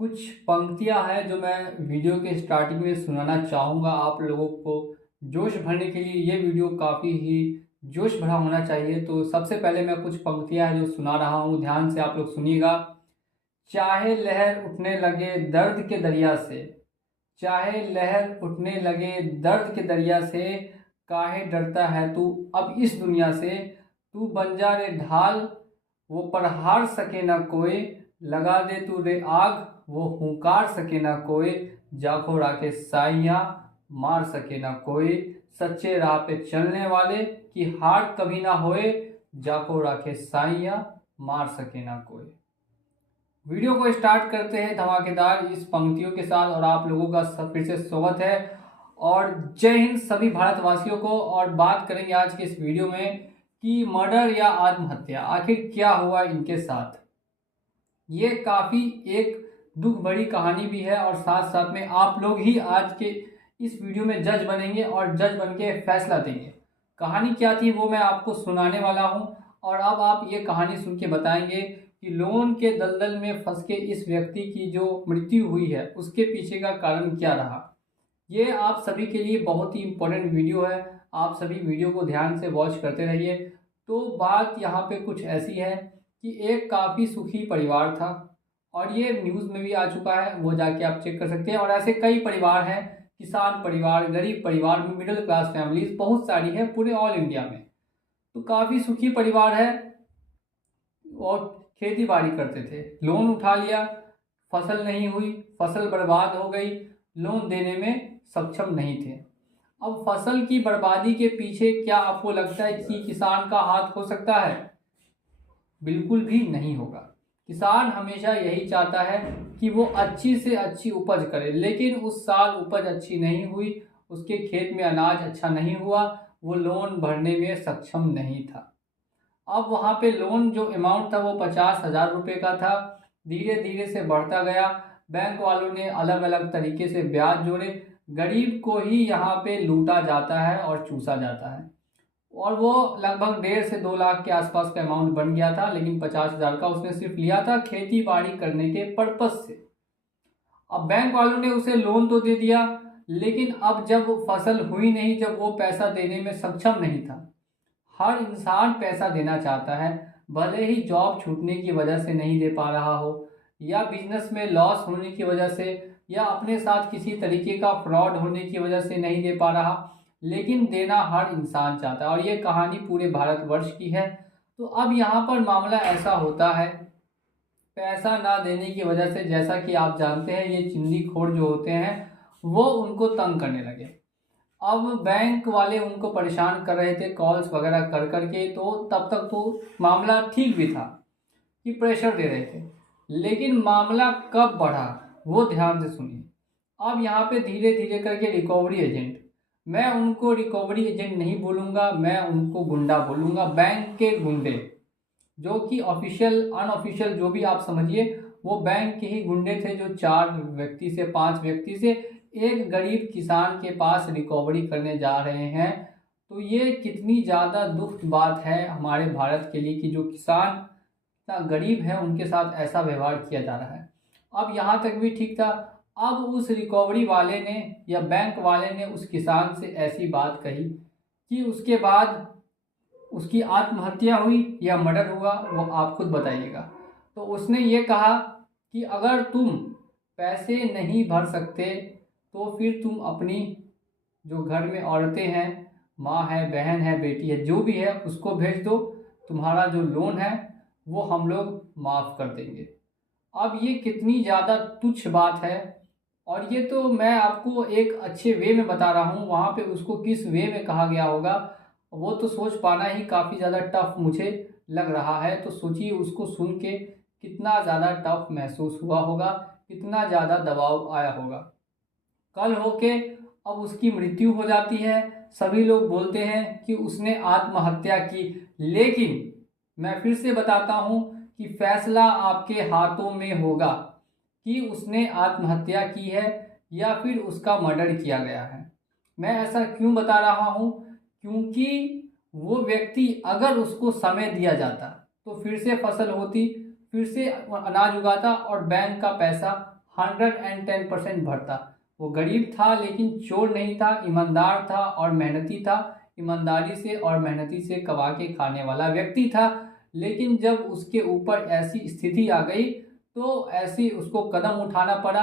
कुछ पंक्तियाँ हैं जो मैं वीडियो के स्टार्टिंग में सुनाना चाहूँगा आप लोगों को जोश भरने के लिए। ये वीडियो काफ़ी ही जोश भरा होना चाहिए। तो सबसे पहले मैं कुछ पंक्तियाँ हैं जो सुना रहा हूँ, ध्यान से आप लोग सुनिएगा। चाहे लहर उठने लगे दर्द के दरिया से, चाहे लहर उठने लगे दर्द के दरिया से, काहे डरता है तू अब इस दुनिया से। तू बन जा रे ढाल, वो प्रहार सके ना कोई, लगा दे तू रे आग, वो हुंकार सके ना कोई। जाखो राखे साइयाँ, मार सके ना कोई। सच्चे राह पे चलने वाले की हार कभी ना होए, जाको राखे साइयाँ, मार सके ना कोई। वीडियो को स्टार्ट करते हैं धमाकेदार इस पंक्तियों के साथ और आप लोगों का फिर से स्वागत है और जय हिंद सभी भारतवासियों को। और बात करेंगे आज के इस वीडियो में कि मर्डर या आत्महत्या आखिर क्या हुआ इनके साथ। ये काफ़ी एक दुख भरी कहानी भी है और साथ साथ में आप लोग ही आज के इस वीडियो में जज बनेंगे और जज बन के फैसला देंगे। कहानी क्या थी वो मैं आपको सुनाने वाला हूँ और अब आप ये कहानी सुन के बताएंगे कि लोन के दलदल में फंस के इस व्यक्ति की जो मृत्यु हुई है उसके पीछे का कारण क्या रहा। ये आप सभी के लिए बहुत ही इम्पोर्टेंट वीडियो है, आप सभी वीडियो को ध्यान से वॉच करते रहिए। तो बात यहाँ पे कुछ ऐसी है कि एक काफ़ी सुखी परिवार था और ये न्यूज़ में भी आ चुका है, वो जाके आप चेक कर सकते हैं। और ऐसे कई परिवार हैं, किसान परिवार, गरीब परिवार, मिडिल क्लास फैमिलीज बहुत सारी है पूरे ऑल इंडिया में। तो काफ़ी सुखी परिवार है और खेती बाड़ी करते थे। लोन उठा लिया, फसल नहीं हुई, फसल बर्बाद हो गई, लोन देने में सक्षम नहीं थे। अब फसल की बर्बादी के पीछे क्या आपको लगता है कि किसान का हाथ हो सकता है? बिल्कुल भी नहीं होगा। किसान हमेशा यही चाहता है कि वो अच्छी से अच्छी उपज करे, लेकिन उस साल उपज अच्छी नहीं हुई, उसके खेत में अनाज अच्छा नहीं हुआ, वो लोन भरने में सक्षम नहीं था। अब वहाँ पे लोन जो अमाउंट था वो 50,000 रुपये का था, धीरे धीरे से बढ़ता गया। बैंक वालों ने अलग अलग तरीके से ब्याज जोड़े, गरीब को ही यहाँ पे लूटा जाता है और चूसा जाता है। और वो लगभग 1.5 से 2 लाख के आसपास का अमाउंट बन गया था, लेकिन 50,000 का उसने सिर्फ लिया था खेती बाड़ी करने के पर्पज से। अब बैंक वालों ने उसे लोन तो दे दिया, लेकिन अब जब फसल हुई नहीं, जब वो पैसा देने में सक्षम नहीं था। हर इंसान पैसा देना चाहता है, भले ही जॉब छूटने की वजह से नहीं दे पा रहा हो, या बिजनेस में लॉस होने की वजह से, या अपने साथ किसी तरीके का फ्रॉड होने की वजह से नहीं दे पा रहा, लेकिन देना हर इंसान चाहता है। और ये कहानी पूरे भारतवर्ष की है। तो अब यहाँ पर मामला ऐसा होता है, पैसा ना देने की वजह से, जैसा कि आप जानते हैं, ये चिंदीखोर जो होते हैं वो उनको तंग करने लगे। अब बैंक वाले उनको परेशान कर रहे थे कॉल्स वगैरह कर करके, तो तब तक तो मामला ठीक भी था कि प्रेशर दे रहे थे, लेकिन मामला कब बढ़ा वो ध्यान से सुनिए। अब यहाँ पे धीरे धीरे करके रिकवरी एजेंट, मैं उनको रिकवरी एजेंट नहीं बोलूँगा, मैं उनको गुंडा बोलूँगा, बैंक के गुंडे, जो कि ऑफिशियल अनऑफिशियल जो भी आप समझिए, वो बैंक के ही गुंडे थे जो 4 व्यक्ति से 5 व्यक्ति से एक गरीब किसान के पास रिकवरी करने जा रहे हैं। तो ये कितनी ज़्यादा दुख बात है हमारे भारत के लिए कि जो किसान इतना गरीब है उनके साथ ऐसा व्यवहार किया जा रहा है। अब यहाँ तक भी ठीक था, अब उस रिकवरी वाले ने या बैंक वाले ने उस किसान से ऐसी बात कही कि उसके बाद उसकी आत्महत्या हुई या मर्डर हुआ वो आप खुद बताइएगा। तो उसने ये कहा कि अगर तुम पैसे नहीं भर सकते तो फिर तुम अपनी जो घर में औरतें हैं, माँ है, बहन है, बेटी है, जो भी है उसको भेज दो, तुम्हारा जो लोन है वो हम लोग माफ़ कर देंगे। अब ये कितनी ज़्यादा तुच्छ बात है। और ये तो मैं आपको एक अच्छे वे में बता रहा हूँ, वहाँ पे उसको किस वे में कहा गया होगा वो तो सोच पाना ही काफ़ी ज़्यादा टफ मुझे लग रहा है। तो सोचिए उसको सुन के कितना ज़्यादा टफ महसूस हुआ होगा, कितना ज़्यादा दबाव आया होगा। कल होके अब उसकी मृत्यु हो जाती है, सभी लोग बोलते हैं कि उसने आत्महत्या की, लेकिन मैं फिर से बताता हूँ कि फैसला आपके हाथों में होगा कि उसने आत्महत्या की है या फिर उसका मर्डर किया गया है। मैं ऐसा क्यों बता रहा हूँ? क्योंकि वो व्यक्ति अगर उसको समय दिया जाता तो फिर से फसल होती, फिर से अनाज उगाता और बैंक का पैसा 110% भरता। वो गरीब था लेकिन चोर नहीं था, ईमानदार था और मेहनती था। ईमानदारी से और मेहनती से कमा के खाने वाला व्यक्ति था। लेकिन जब उसके ऊपर ऐसी स्थिति आ गई तो ऐसी उसको कदम उठाना पड़ा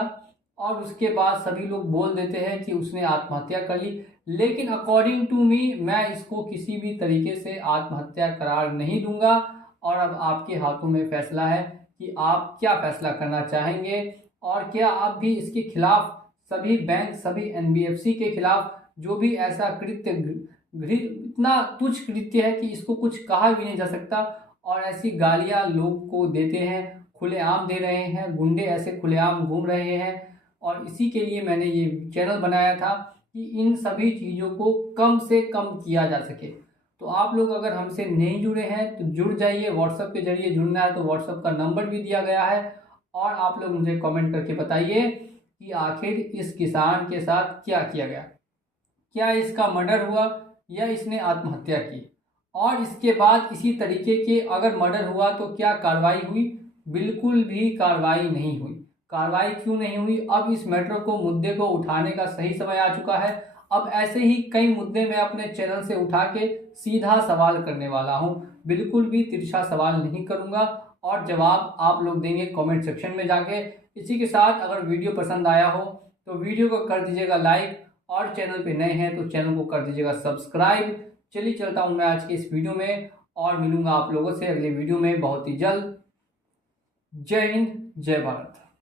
और उसके बाद सभी लोग बोल देते हैं कि उसने आत्महत्या कर ली। लेकिन अकॉर्डिंग टू मी, मैं इसको किसी भी तरीके से आत्महत्या करार नहीं दूंगा। और अब आपके हाथों में फैसला है कि आप क्या फैसला करना चाहेंगे और क्या आप भी इसके खिलाफ, सभी बैंक, सभी एनबीएफसी के खिलाफ जो भी ऐसा कृत्य, इतना तुच्छ कृत्य है कि इसको कुछ कहा भी नहीं जा सकता, और ऐसी गालियां लोग को देते हैं, खुलेआम दे रहे हैं, गुंडे ऐसे खुलेआम घूम रहे हैं। और इसी के लिए मैंने ये चैनल बनाया था कि इन सभी चीज़ों को कम से कम किया जा सके। तो आप लोग अगर हमसे नहीं जुड़े हैं तो जुड़ जाइए। व्हाट्सएप के जरिए जुड़ना है तो व्हाट्सएप का नंबर भी दिया गया है। और आप लोग मुझे कमेंट करके बताइए कि आखिर इस किसान के साथ क्या किया गया। क्या इसका मर्डर हुआ या इसने आत्महत्या की? और इसके बाद इसी तरीके के अगर मर्डर हुआ तो क्या कार्रवाई हुई? बिल्कुल भी कार्रवाई नहीं हुई। कार्रवाई क्यों नहीं हुई? अब इस मैटर को, मुद्दे को उठाने का सही समय आ चुका है। अब ऐसे ही कई मुद्दे मैं अपने चैनल से उठा के सीधा सवाल करने वाला हूं। बिल्कुल भी तिरछा सवाल नहीं करूंगा और जवाब आप लोग देंगे कमेंट सेक्शन में जाके। इसी के साथ अगर वीडियो पसंद आया हो तो वीडियो को कर दीजिएगा लाइक, और चैनल पे नए हैं तो चैनल को कर दीजिएगा सब्सक्राइब। चलिए चलता हूँ मैं आज के इस वीडियो में और मिलूंगा आप लोगों से अगले वीडियो में बहुत ही जल्द। जय हिंद, जय भारत।